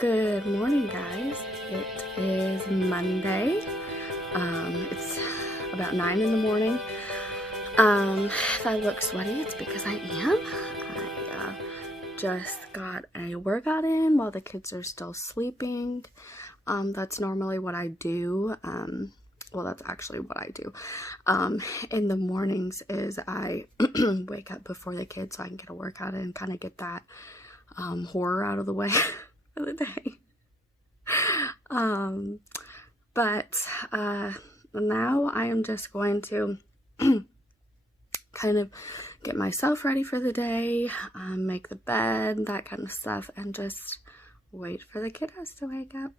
Good morning, guys. It is Monday. It's about 9 in the morning. If I look sweaty, it's because I am. I just got a workout in while the kids are still sleeping. That's normally what I do. Well, that's actually what I do. In the mornings is I wake up before the kids so I can get a workout in and kind of get that horror out of the way for the day. But now I am just going to kind of get myself ready for the day, make the bed, that kind of stuff, and just wait for the kiddos to wake up.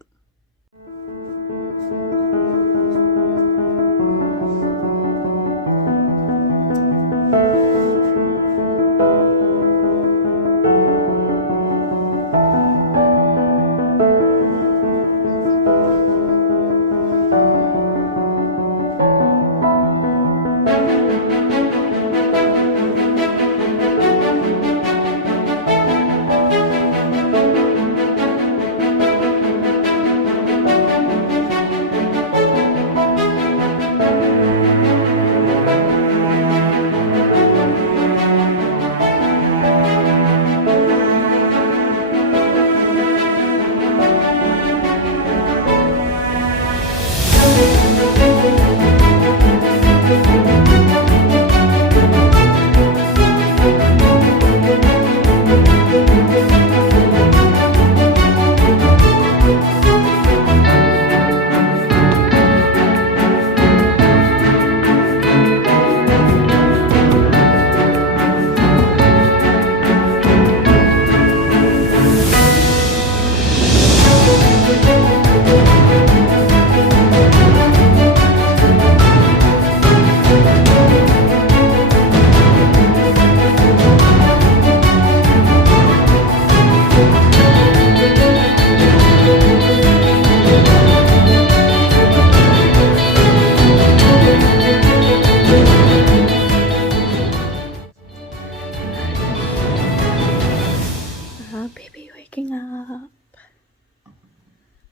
Baby waking up.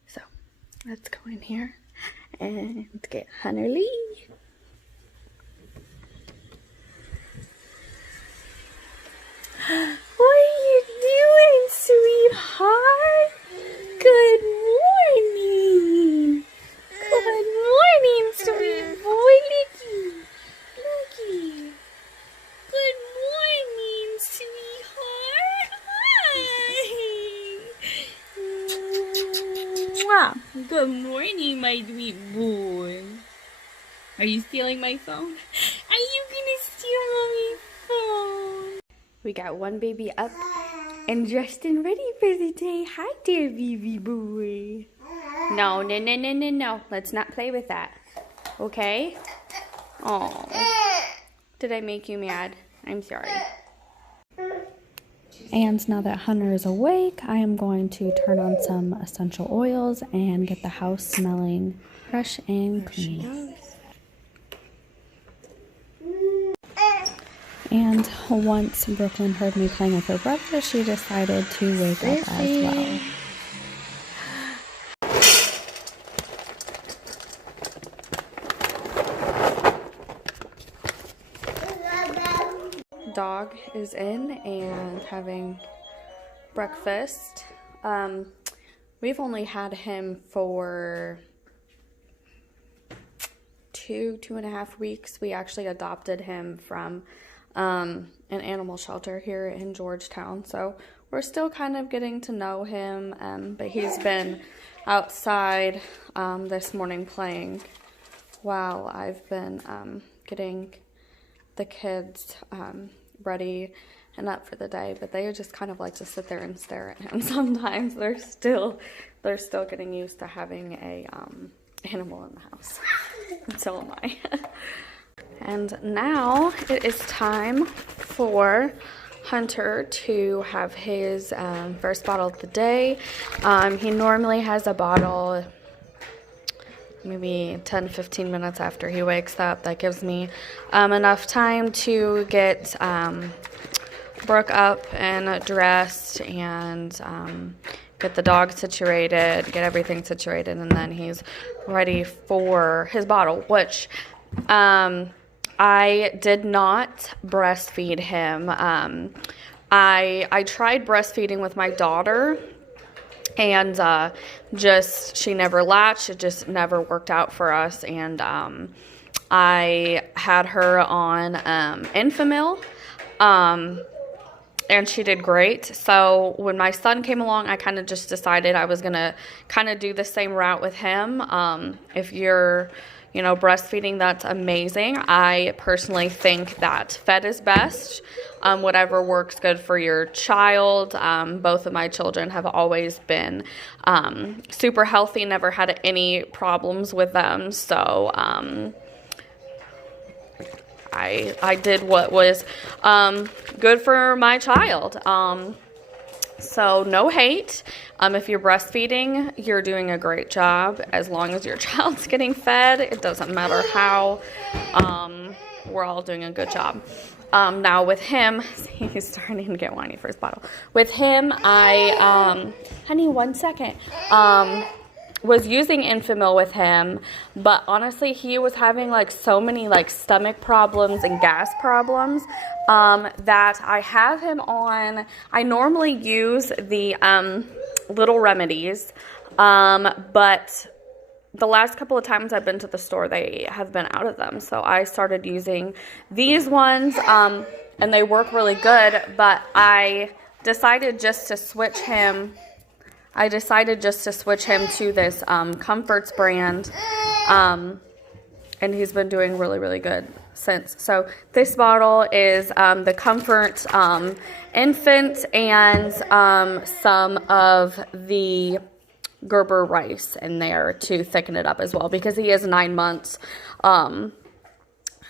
So let's go in here and get Hunter Lee. What are you doing, sweetheart? Good morning. Good morning, sweet boy. Looky. Good morning, sweetheart. Hi. Good morning, my sweet boy. Are you stealing my phone? Are you gonna steal my phone? We got one baby up and dressed and ready for the day. Hi there, baby boy. No. Let's not play with that. Okay? Oh. Did I make you mad? I'm sorry. And now that Hunter is awake, I am going to turn on some essential oils and get the house smelling fresh and clean. And once Brooklyn heard me playing with her brother, she decided to wake up as well. Dog is in and having breakfast. We've only had him for 2.5 weeks. We actually adopted him from an animal shelter here in Georgetown, so we're still kind of getting to know him, but he's been outside this morning playing while I've been getting the kids ready and up for the day, but they just kind of like to sit there and stare at him sometimes. They're still getting used to having a animal in the house, and so am I. And now it is time for Hunter to have his first bottle of the day. He normally has a bottle maybe 10-15 minutes after he wakes up. That gives me enough time to get Brooke up and dressed and get the dog situated, get everything situated, and then he's ready for his bottle, which I did not breastfeed him. I tried breastfeeding with my daughter, and she never latched. It just never worked out for us, and I had her on Enfamil, and she did great. So when my son came along, I kind of just decided I was going to kind of do the same route with him. If you're, breastfeeding, that's amazing. I personally think that fed is best. Whatever works good for your child. Both of my children have always been super healthy, never had any problems with them. So I did what was good for my child. So no hate. If you're breastfeeding, you're doing a great job. As long as your child's getting fed, it doesn't matter how. We're all doing a good job. Now with him, he's starting to get whiny for his bottle. With him, honey, 1 second. Was using Enfamil with him, but honestly, he was having so many stomach problems and gas problems that I have him on. I normally use the Little Remedies, but the last couple of times I've been to the store, they have been out of them. So I started using these ones, and they work really good, but I decided just to switch him to this Comforts brand, and he's been doing really, really good since. So this bottle is the Comfort Infant and some of the Gerber rice in there to thicken it up as well, because he is 9 months.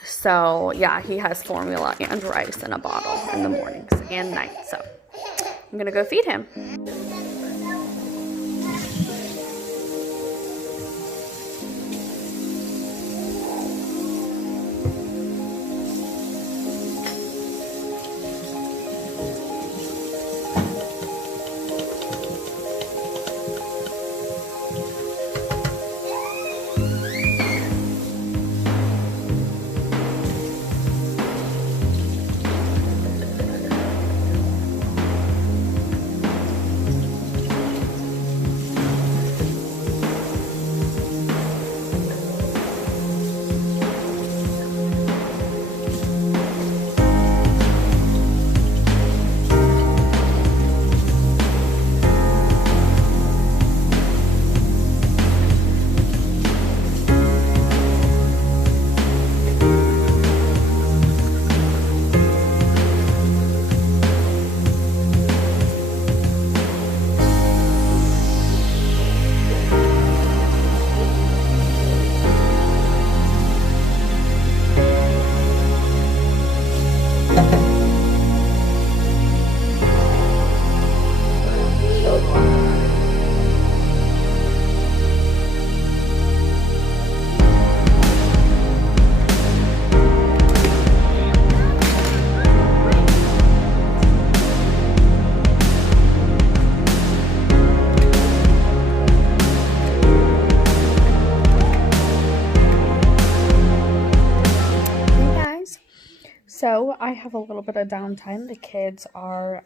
So yeah, he has formula and rice in a bottle in the mornings and nights. So I'm gonna go feed him. So I have a little bit of downtime. The kids are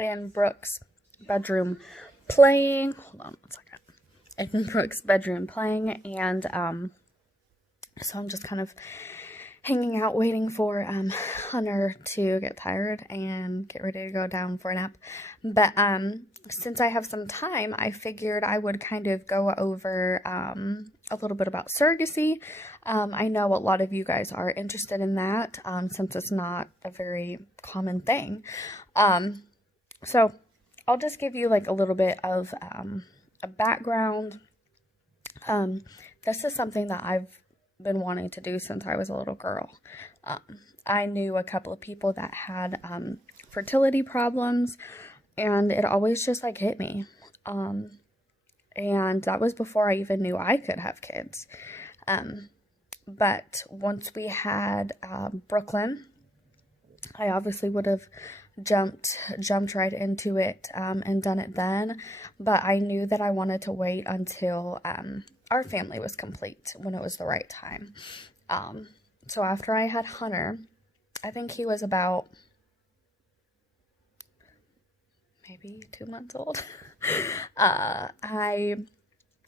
in Brooke's bedroom playing. Hold on 1 second. In Brooke's bedroom playing, and so I'm just kind of hanging out waiting for Hunter to get tired and get ready to go down for a nap. But since I have some time, I figured I would kind of go over a little bit about surrogacy. I know a lot of you guys are interested in that, since it's not a very common thing. So I'll just give you like a little bit of a background. This is something that I've been wanting to do since I was a little girl. I knew a couple of people that had fertility problems, and it always just like hit me. And that was before I even knew I could have kids. But once we had Brooklyn, I obviously would have jumped right into it and done it then. But I knew that I wanted to wait until our family was complete, when it was the right time. So after I had Hunter, I think he was about maybe 2 months old. I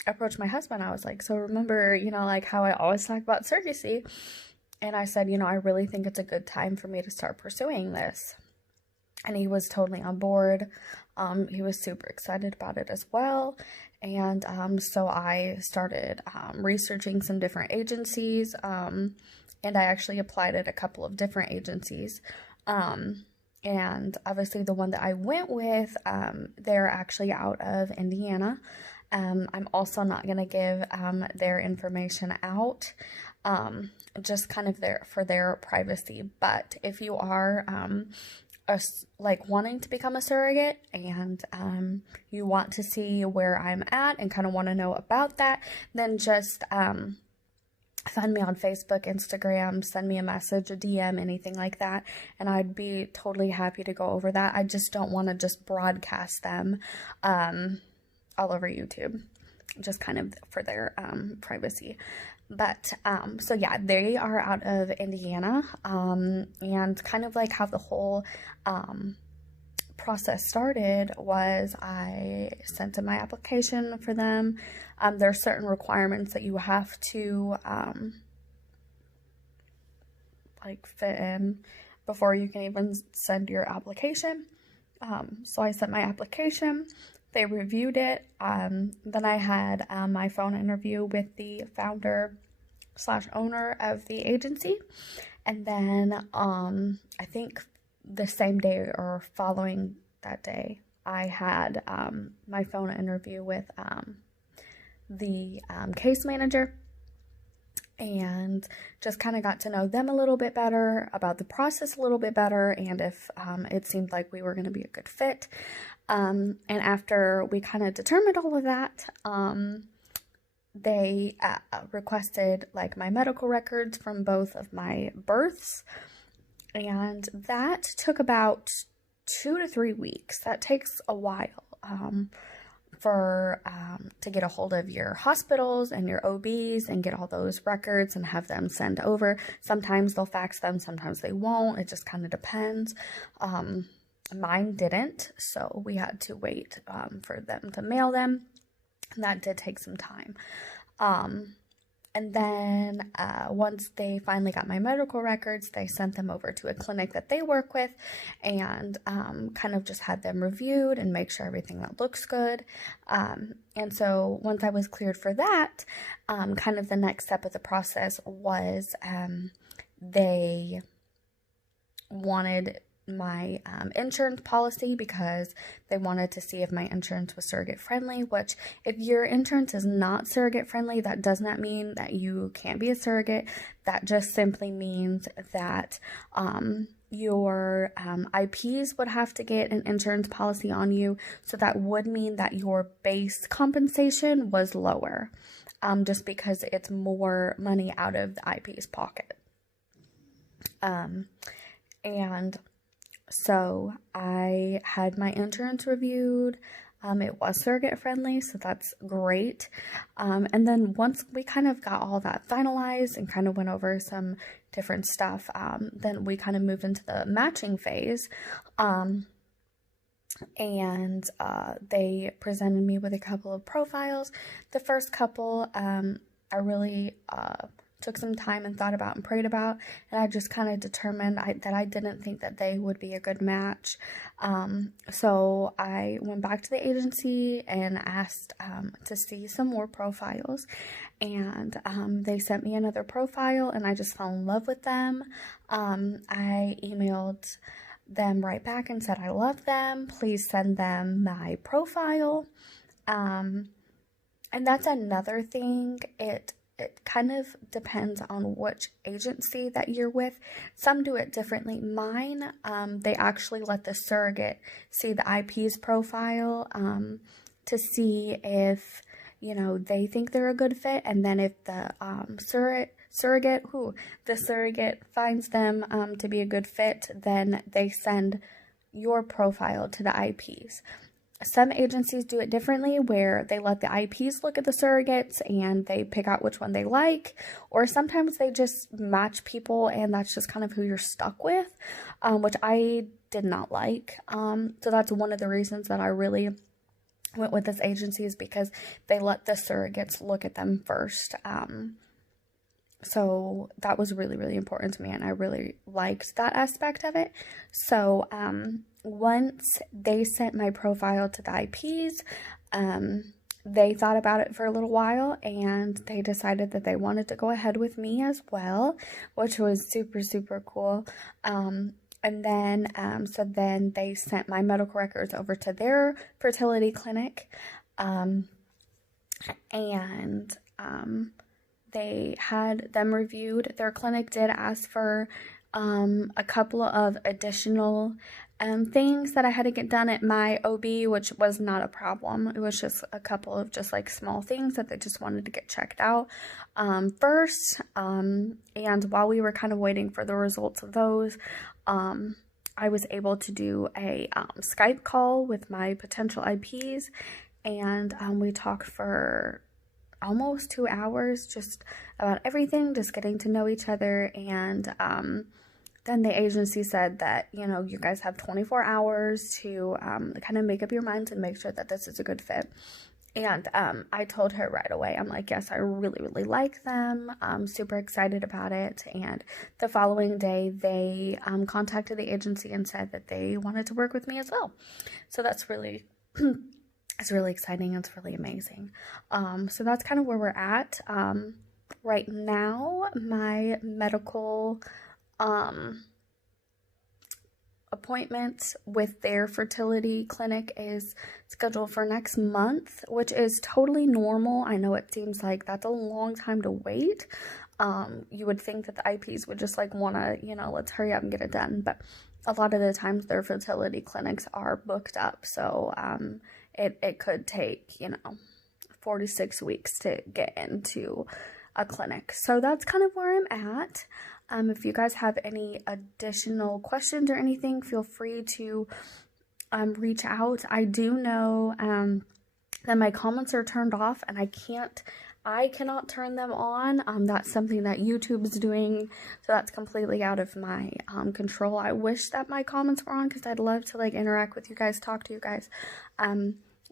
approached my husband. I was like, so remember, like how I always talk about surrogacy? And I said, I really think it's a good time for me to start pursuing this. And he was totally on board. He was super excited about it as well. And so I started researching some different agencies. And I actually applied at a couple of different agencies. And obviously the one that I went with, they're actually out of Indiana. I'm also not going to give their information out, just kind of for their privacy. But if you are wanting to become a surrogate and you want to see where I'm at and kind of want to know about that, then just find me on Facebook, Instagram, send me a message, a DM, anything like that, and I'd be totally happy to go over that. I just don't want to just broadcast them all over YouTube, just kind of for their privacy. But so yeah, they are out of Indiana, and kind of like how the whole process started was I sent in my application for them. There are certain requirements that you have to fit in before you can even send your application. So I sent my application. They reviewed it. Then I had my phone interview with the founder/owner of the agency. And then I think the same day or following that day, I had my phone interview with the case manager, and just kind of got to know them a little bit better, about the process a little bit better, and if it seemed like we were going to be a good fit. And after we kind of determined all of that, they requested like my medical records from both of my births, and that took about 2 to 3 weeks. That takes a while to get a hold of your hospitals and your OBs and get all those records and have them send over. Sometimes they'll fax them, sometimes they won't. It just kind of depends. Mine didn't, so we had to wait for them to mail them. And that did take some time. And then once they finally got my medical records, they sent them over to a clinic that they work with, and kind of just had them reviewed and make sure everything that looks good. And so once I was cleared for that, kind of the next step of the process was they wanted my insurance policy, because they wanted to see if my insurance was surrogate friendly, which if your insurance is not surrogate friendly, that does not mean that you can't be a surrogate. That just simply means that your IPs would have to get an insurance policy on you, so that would mean that your base compensation was lower, just because it's more money out of the IP's pocket. And so I had my insurance reviewed. It was surrogate friendly, so that's great. And then once we kind of got all that finalized and kind of went over some different stuff, then we kind of moved into the matching phase. And they presented me with a couple of profiles. The first couple, I really took some time and thought about and prayed about, and I just kind of determined that I didn't think that they would be a good match. So I went back to the agency and asked to see some more profiles, and they sent me another profile, and I just fell in love with them. I emailed them right back and said I love them, please send them my profile. And that's another thing. It kind of depends on which agency that you're with. Some do it differently. Mine, they actually let the surrogate see the IP's profile to see if, they think they're a good fit. And then if the surrogate finds them to be a good fit, then they send your profile to the IPs. Some agencies do it differently, where they let the IPs look at the surrogates and they pick out which one they like, or sometimes they just match people and that's just kind of who you're stuck with, which I did not like. So that's one of the reasons that I really went with this agency, is because they let the surrogates look at them first. So that was really, really important to me, and I really liked that aspect of it. So once they sent my profile to the IPs, they thought about it for a little while, and they decided that they wanted to go ahead with me as well, which was super, super cool. And then, so then they sent my medical records over to their fertility clinic, and they had them reviewed. Their clinic did ask for a couple of additional things that I had to get done at my OB, which was not a problem. It was just a couple of just like small things that they just wanted to get checked out first. And while we were kind of waiting for the results of those, I was able to do a Skype call with my potential IPs, and we talked for almost 2 hours just about everything, just getting to know each other. And then the agency said that, you know, you guys have 24 hours to kind of make up your minds and make sure that this is a good fit. And I told her right away, I'm like, yes, I really, really like them. I'm super excited about it. And the following day, they contacted the agency and said that they wanted to work with me as well. So that's really, it's really exciting. It's really amazing. So that's kind of where we're at. Right now, my medical appointment with their fertility clinic is scheduled for next month, which is totally normal. I know it seems like that's a long time to wait. You would think that the IPs would just like want to, you know, let's hurry up and get it done. But a lot of the times their fertility clinics are booked up. So it could take, you know, 4 to 6 weeks to get into a clinic. So that's kind of where I'm at. If you guys have any additional questions or anything, feel free to reach out. I do know that my comments are turned off, and I cannot turn them on. That's something that YouTube is doing, so that's completely out of my control. I wish that my comments were on, because I'd love to like interact with you guys, talk to you guys.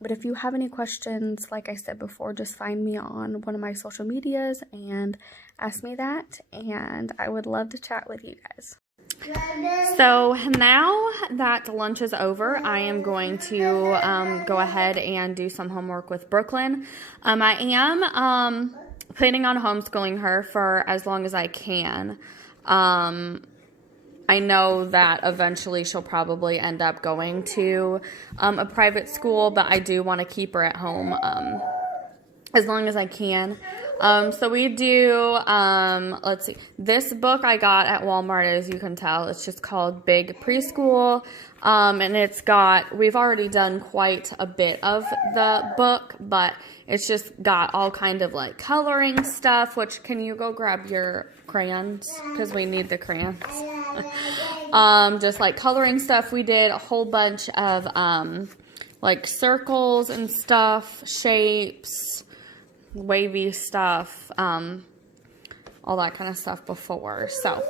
But if you have any questions, like I said before, just find me on one of my social medias and ask me that, and I would love to chat with you guys. So now that lunch is over, I am going to go ahead and do some homework with Brooklyn. I am planning on homeschooling her for as long as I can. I know that eventually she'll probably end up going to a private school, but I do want to keep her at home as long as I can. So we do, let's see, this book I got at Walmart, as you can tell. It's just called Big Preschool, and it's got, we've already done quite a bit of the book, but it's just got all kind of like coloring stuff, which, can you go grab your crayons, because we need the crayons. Just like coloring stuff. We did a whole bunch of like circles and stuff, shapes, wavy stuff, all that kind of stuff before. So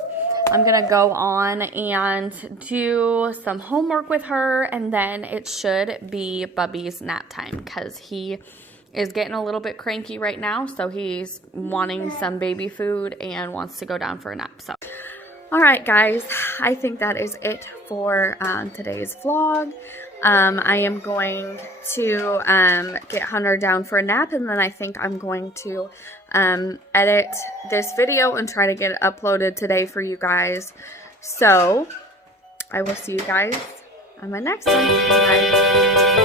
I'm gonna go on and do some homework with her, and then it should be Bubby's nap time, because he is getting a little bit cranky right now, so he's wanting some baby food and wants to go down for a nap. So alright guys, I think that is it for today's vlog. I am going to get Hunter down for a nap, and then I think I'm going to edit this video and try to get it uploaded today for you guys. So I will see you guys on my next one. Bye.